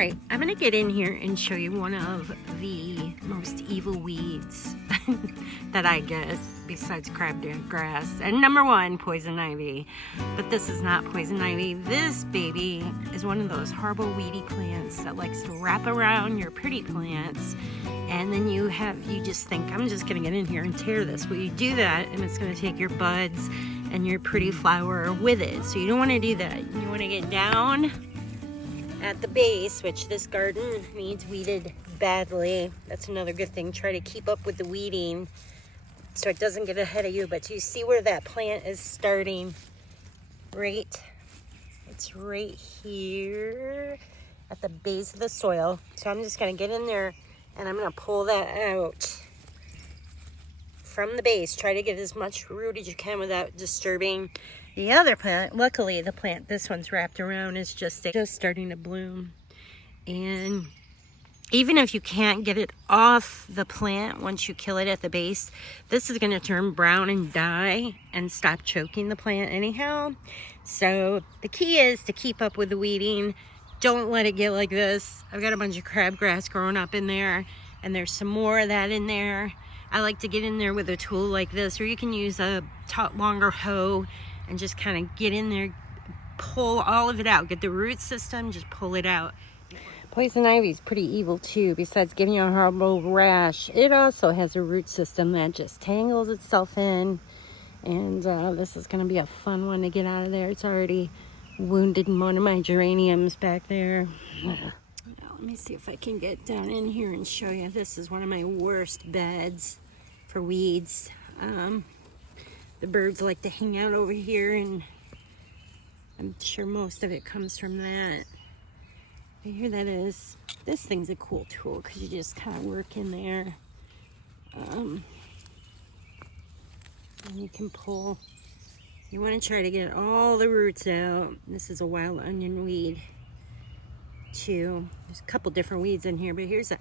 right, I'm gonna get in here and show you one of the most evil weeds that I get, besides crabgrass. And number one, poison ivy. But this is not poison ivy. This baby is one of those horrible weedy plants that likes to wrap around your pretty plants. And then you just think, I'm just gonna get in here and tear this. Well, you do that and it's gonna take your buds and your pretty flower with it. So you don't wanna do that. You wanna get down at the base, which this garden needs weeded badly. That's another good thing. Try to keep up with the weeding so it doesn't get ahead of you. But you see where that plant is starting, right? It's right here at the base of the soil. So I'm just gonna get in there and I'm gonna pull that out from the base. Try to get as much root as you can without disturbing the other plant. Luckily, the plant this one's wrapped around is just starting to bloom. And even if you can't get it off the plant once you kill it at the base, this is going to turn brown and die and stop choking the plant anyhow. So the key is to keep up with the weeding. Don't let it get like this. I've got a bunch of crabgrass growing up in there, and there's some more of that in there. I like to get in there with a tool like this, or you can use a longer hoe and just kind of get in there, pull all of it out. Get the root system, just pull it out. Poison ivy is pretty evil too. Besides giving you a horrible rash, it also has a root system that just tangles itself in. And this is going to be a fun one to get out of there. It's already wounded one of my geraniums back there. Now, let me see if I can get down in here and show you. This is one of my worst beds for weeds. The birds like to hang out over here, and I'm sure most of it comes from that. But here that is. This thing's a cool tool because you just kind of work in there. And you can pull. You want to try to get all the roots out. This is a wild onion weed too. There's a couple different weeds in here, but here's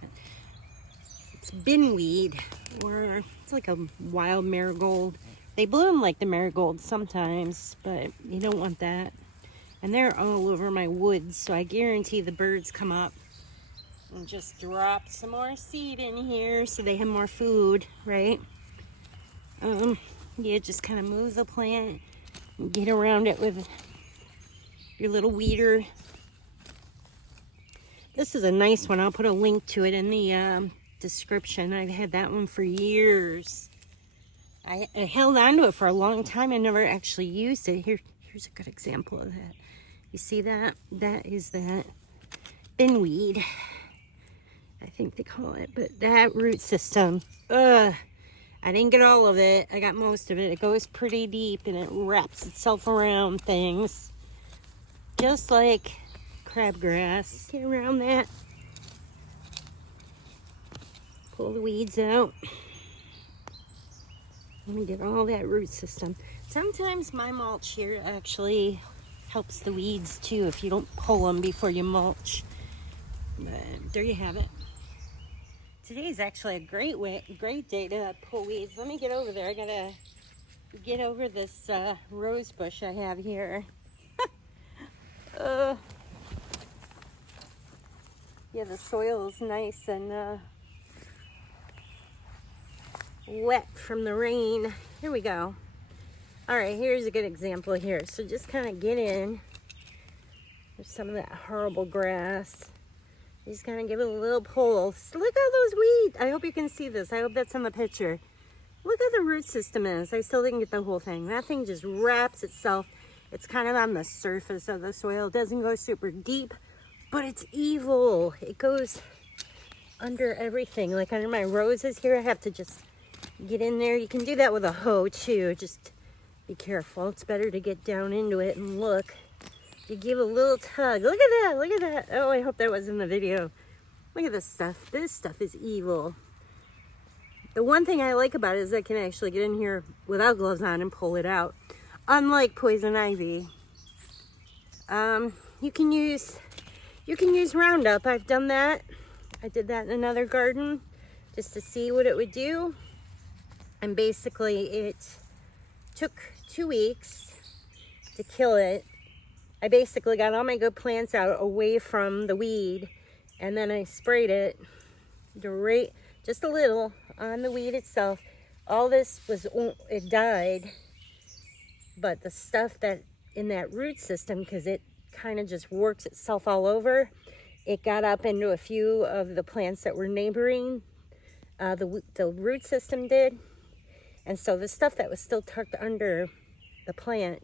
it's binweed, or it's like a wild marigold. They bloom like the marigold sometimes, but you don't want that. And they're all over my woods, so I guarantee the birds come up and just drop some more seed in here so they have more food, right? Yeah, just kind of move the plant and get around it with your little weeder. This is a nice one. I'll put a link to it in the description. I've had that one for years. I held on to it for a long time. I never actually used it. Here's a good example of that. You see that? That is that binweed, I think they call it. But that root system, I didn't get all of it. I got most of it. It goes pretty deep and it wraps itself around things, just like crabgrass. Get around that. Pull the weeds out. Let me get all that root system. Sometimes my mulch here actually helps the weeds too if you don't pull them before you mulch. But there you have it. Today's actually a great day to pull weeds. Let me get over there. I gotta get over this rose bush I have here. Yeah, the soil is nice and wet from the rain. Here we go. All right, here's a good example here. So just kind of get in. There's some of that horrible grass. Just kind of give it a little pull. So look at those weeds. I hope you can see this. I hope that's in the picture. Look at the root system is. I still didn't get the whole thing. That thing just wraps itself. It's kind of on the surface of the soil. It doesn't go super deep, but it's evil. It goes under everything. Like under my roses here, I have to just get in there. You can do that with a hoe too. Just be careful. It's better to get down into it and look. You give a little tug. Look at that. Look at that. Oh, I hope that was in the video. Look at this stuff. This stuff is evil. The one thing I like about it is I can actually get in here without gloves on and pull it out. Unlike poison ivy. You can use Roundup. I've done that. I did that in another garden just to see what it would do. And basically it took 2 weeks to kill it. I basically got all my good plants out away from the weed And then I sprayed it just a little on the weed itself. All this it died, but the stuff that in that root system, because it kind of just works itself all over, it got up into a few of the plants that were neighboring. The root system did. And so the stuff that was still tucked under the plant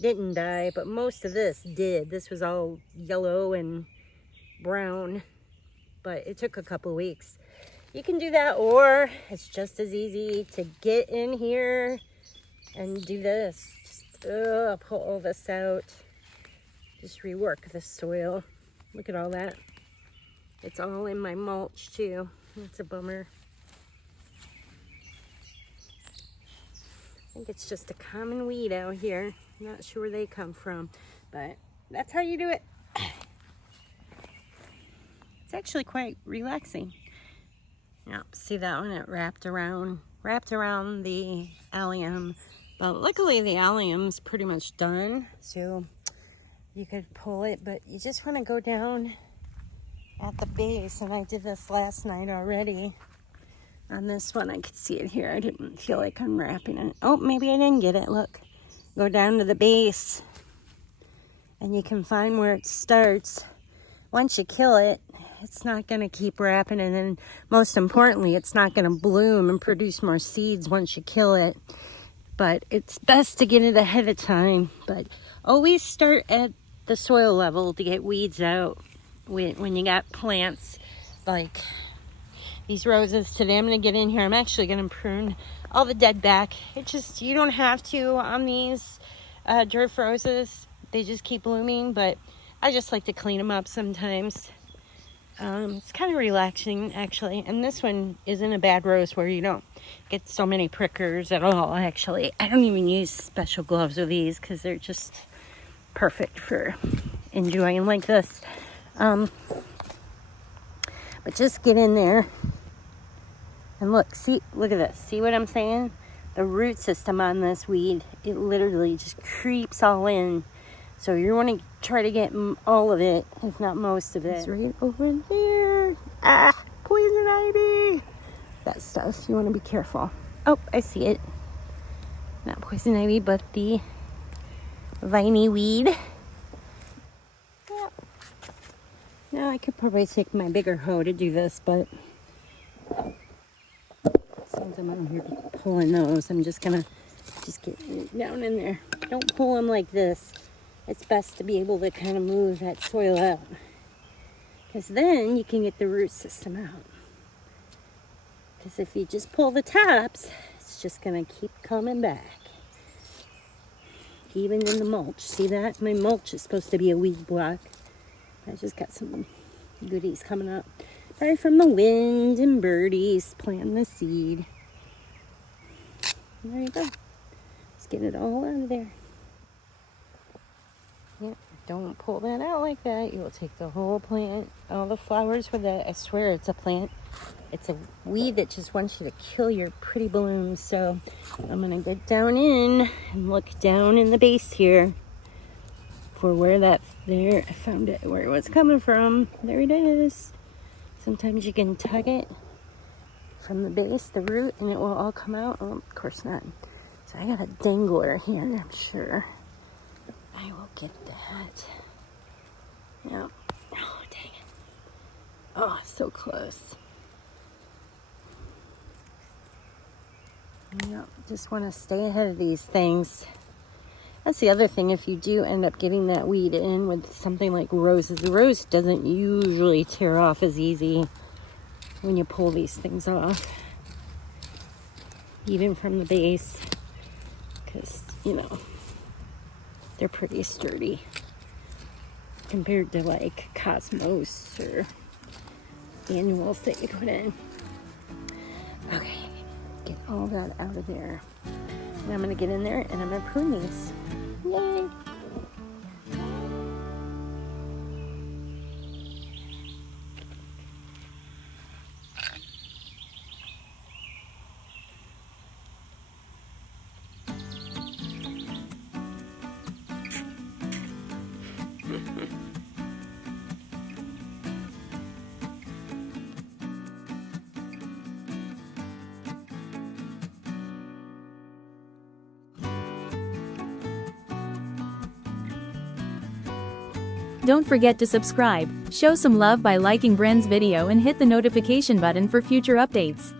didn't die, but most of this did. This was all yellow and brown, but it took a couple of weeks. You can do that, or it's just as easy to get in here and do this. Just pull all this out. Just rework the soil. Look at all that. It's all in my mulch too. That's a bummer. I think it's just a common weed out here. I'm not sure where they come from, but that's how you do it. It's actually quite relaxing. Yep, see that one? It wrapped around the allium. But luckily the allium's pretty much done, so you could pull it, but you just want to go down at the base, and I did this last night already. On this one, I could see it here. I didn't feel like unwrapping it. Oh, maybe I didn't get it. Look, go down to the base, and you can find where it starts. Once you kill it, it's not going to keep wrapping, and then most importantly, it's not going to bloom and produce more seeds once you kill it. But it's best to get it ahead of time. But always start at the soil level to get weeds out when you got plants like these roses. Today I'm going to get in here. I'm actually going to prune all the dead back. You don't have to on these dwarf roses. They just keep blooming, but I just like to clean them up sometimes. It's kind of relaxing, actually. And this one isn't a bad rose where you don't get so many prickers at all, actually. I don't even use special gloves with these because they're just perfect for enjoying like this. But just get in there and look at this. See what I'm saying? The root system on this weed, it literally just creeps all in. So you want to try to get all of it, if not most of it. It's right over there. Ah, poison ivy. That stuff, you want to be careful. Oh, I see it. Not poison ivy, but the viney weed. Yep. Now I could probably take my bigger hoe to do this, but since I'm out here pulling those, I'm just gonna get down in there. Don't pull them like this. It's best to be able to kind of move that soil out, because then you can get the root system out. Because if you just pull the tops, it's just gonna keep coming back. Even in the mulch. See that? My mulch is supposed to be a weed block. I just got some goodies coming up. Probably from the wind and birdies planting the seed. There you go. Just get it all out of there. Yep, don't pull that out like that. You will take the whole plant, all the flowers with it. I swear it's a plant. It's a weed that just wants you to kill your pretty blooms. So I'm going to get down in and look down in the base here for where I found it, where it was coming from. There it is. Sometimes you can tug it from the base, the root, and it will all come out. Oh, of course not. So I got a dangler here, I'm sure. I will get that. Yep. Oh, dang it. Oh, so close. Yep. Just want to stay ahead of these things. That's the other thing. If you do end up getting that weed in with something like roses, the rose doesn't usually tear off as easy when you pull these things off. Even from the base. Because, they're pretty sturdy compared to like Cosmos or annuals that you put in. Okay, get all that out of there. Now I'm going to get in there and I'm going to prune these. Yay! Don't forget to subscribe, show some love by liking Bren's video and hit the notification button for future updates.